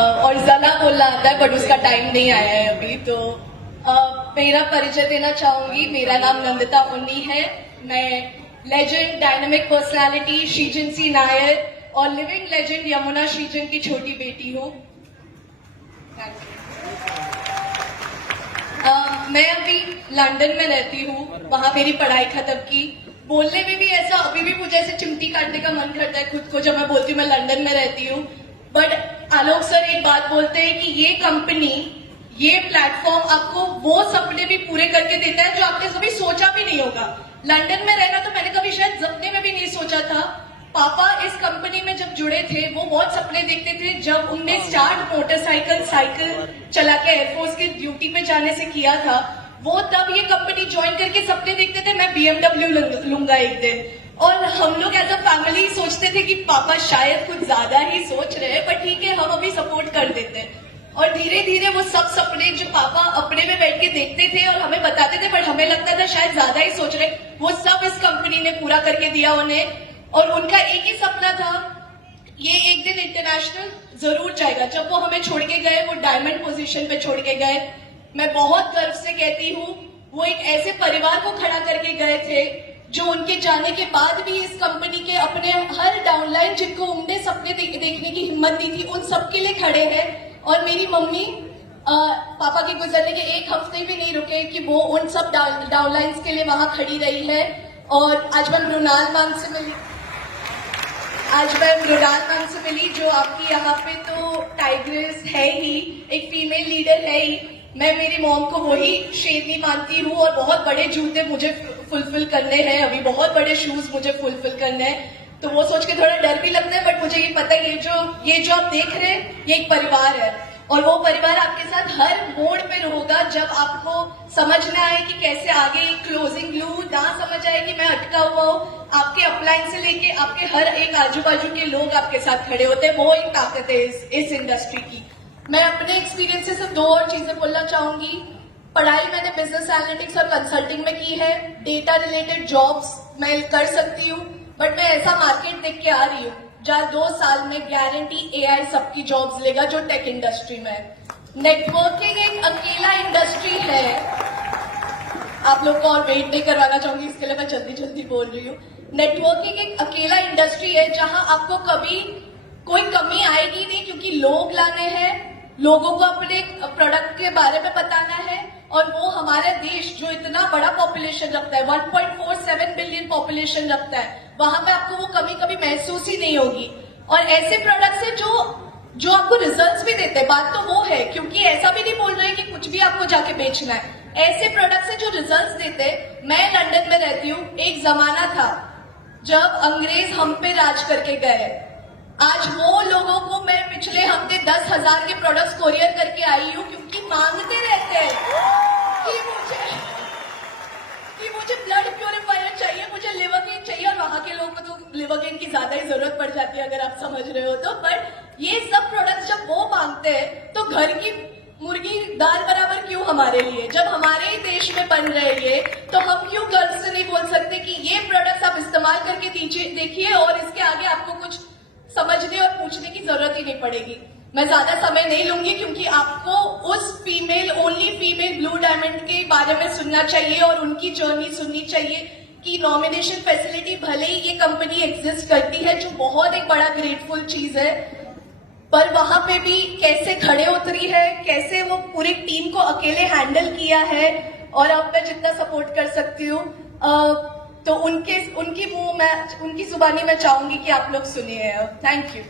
और जना बोलना आता है बट उसका टाइम नहीं आया है अभी। तो मेरा परिचय देना चाहूंगी। मेरा नाम नंदिता उन्नी है। मैं लेजेंड डायनामिक पर्सनालिटी श्रीजन सी नायर और लिविंग लेजेंड यमुना श्रीजन की छोटी बेटी हूँ। मैं अभी लंदन में रहती हूँ, वहां मेरी पढ़ाई खत्म की। बोलने में भी ऐसा अभी भी मुझे ऐसे चिमटी काटने का मन करता है खुद को जब मैं बोलती हूँ मैं लंदन में रहती हूँ। बट आलोक सर एक बात बोलते हैं कि ये कंपनी, ये प्लेटफॉर्म आपको वो सपने भी पूरे करके देता है जो आपने कभी सोचा भी नहीं होगा। लंदन में रहना तो मैंने कभी शायद सपने में भी नहीं सोचा था। पापा इस कंपनी में जब जुड़े थे वो बहुत सपने देखते थे। जब उनने स्टार्ट साइकिल चला के एयरफोर्स की ड्यूटी पे जाने से किया था, वो तब ये कंपनी ज्वाइन करके सपने देखते थे मैं BMW लूंगा एक दिन। और हम लोग एज अ फैमिली सोचते थे कि पापा शायद कुछ ज्यादा ही सोच रहे हैं, पर ठीक है हम अभी सपोर्ट कर देते हैं। और धीरे धीरे वो सब सपने जो पापा अपने में बैठ के देखते थे और हमें बताते थे बट हमें लगता था शायद ज्यादा ही सोच रहे, वो सब इस कंपनी ने पूरा करके दिया उन्हें। और उनका एक ही सपना था, ये एक दिन इंटरनेशनल जरूर जाएगा। जब वो हमें छोड़ के गए, वो डायमंड पोजीशन पे छोड़ के गए, मैं बहुत गर्व से कहती हूँ वो एक ऐसे परिवार को खड़ा करके गए थे जो उनके जाने के बाद भी इस कंपनी के अपने हर डाउनलाइन जिनको उम्दे सपने देखने की हिम्मत दी थी उन सबके लिए खड़े हैं। और मेरी मम्मी पापा के गुजरने के एक हफ्ते भी नहीं रुके कि वो उन सब डाउनलाइंस के लिए वहां खड़ी रही है। और आज मैं मृणाल मैम से मिली जो आपकी यहाँ पे तो टाइग्रेस है ही, एक फीमेल लीडर है ही। मैं मेरी मॉम को वही शेरनी मानती हूँ और बहुत बड़े जूते मुझे फुलफिल करने हैं, अभी बहुत बड़े शूज मुझे फुलफिल करने हैं। तो वो सोच के थोड़ा डर भी लगता है बट मुझे ये पता है ये जो आप देख रहे हैं ये एक परिवार है और वो परिवार आपके साथ हर मोड़ पे होगा। जब आपको समझ में आए कि कैसे आगे क्लोजिंग ग्लू ना समझ आए कि मैं अटका हुआ हूँ, आपके अपलाइन से लेके आपके हर एक आजू बाजू के लोग आपके साथ खड़े होते हैं, वो एक ताकत है इस इंडस्ट्री की। मैं अपने एक्सपीरियंस से सिर्फ 2 और चीजें बोलना चाहूंगी। पढ़ाई मैंने बिजनेस एनालिटिक्स और कंसल्टिंग में की है। डेटा रिलेटेड जॉब्स मैं कर सकती हूँ बट मैं ऐसा मार्केट देख के आ रही हूँ जहाँ 2 साल में गारंटी AI सबकी जॉब्स लेगा जो टेक इंडस्ट्री में है। नेटवर्किंग एक अकेला इंडस्ट्री है, आप लोग को और वेट नहीं करवाना चाहूंगी इसके लिए मैं जल्दी बोल रही हूँ। नेटवर्किंग एक अकेला इंडस्ट्री है जहां आपको कभी कोई कमी आएगी नहीं क्योंकि लोग लाने हैं, लोगों को अपने प्रोडक्ट के बारे में बताना है। और वो हमारे देश जो इतना बड़ा पॉपुलेशन रखता है, 1.47 बिलियन पॉपुलेशन रखता है, वहां पे आपको वो कमी कभी महसूस ही नहीं होगी। और ऐसे प्रोडक्ट्स है जो आपको रिजल्ट्स भी देते हैं, बात तो वो है क्योंकि ऐसा भी नहीं बोल रहे कि कुछ भी आपको जाके बेचना है। ऐसे प्रोडक्ट्स है जो रिजल्ट्स देते। मैं लंदन में रहती हूँ, एक जमाना था जब अंग्रेज हम पे राज करके गए। आज वो लोगों को मैं पिछले हफ्ते 10,000 के प्रोडक्ट्स कोरियर करके आई हूँ क्योंकि मांगते रहते हैं कि मुझे ब्लड प्योरीफायर चाहिए, मुझे लिवर गेन चाहिए। और वहां के लोगों को तो लिवर गेन की ज्यादा ही जरूरत पड़ जाती है अगर आप समझ रहे हो तो। बट ये सब प्रोडक्ट्स जब वो मांगते हैं तो घर की मुर्गी दाल बराबर क्यों हमारे लिए, जब हमारे ही देश में बन रहे ये, तो हम क्यों गर्व से नहीं बोल सकते कि ये प्रोडक्ट्स आप इस्तेमाल करके देखिए और इसके आगे आपको कुछ समझने और पूछने की जरूरत ही नहीं पड़ेगी। मैं ज्यादा समय नहीं लूंगी क्योंकि आपको उस ओनली फीमेल ब्लू डायमंड के बारे में सुनना चाहिए और उनकी जर्नी सुननी चाहिए कि नॉमिनेशन फैसिलिटी भले ही ये कंपनी एग्जिस्ट करती है जो बहुत एक बड़ा ग्रेटफुल चीज है, पर वहां पे भी कैसे खड़े उतरी है, कैसे वो पूरी टीम को अकेले हैंडल किया है। और अब मैं जितना सपोर्ट कर सकती हूँ तो उनकी जुबानी मैं चाहूंगी कि आप लोग सुनिए। Thank you.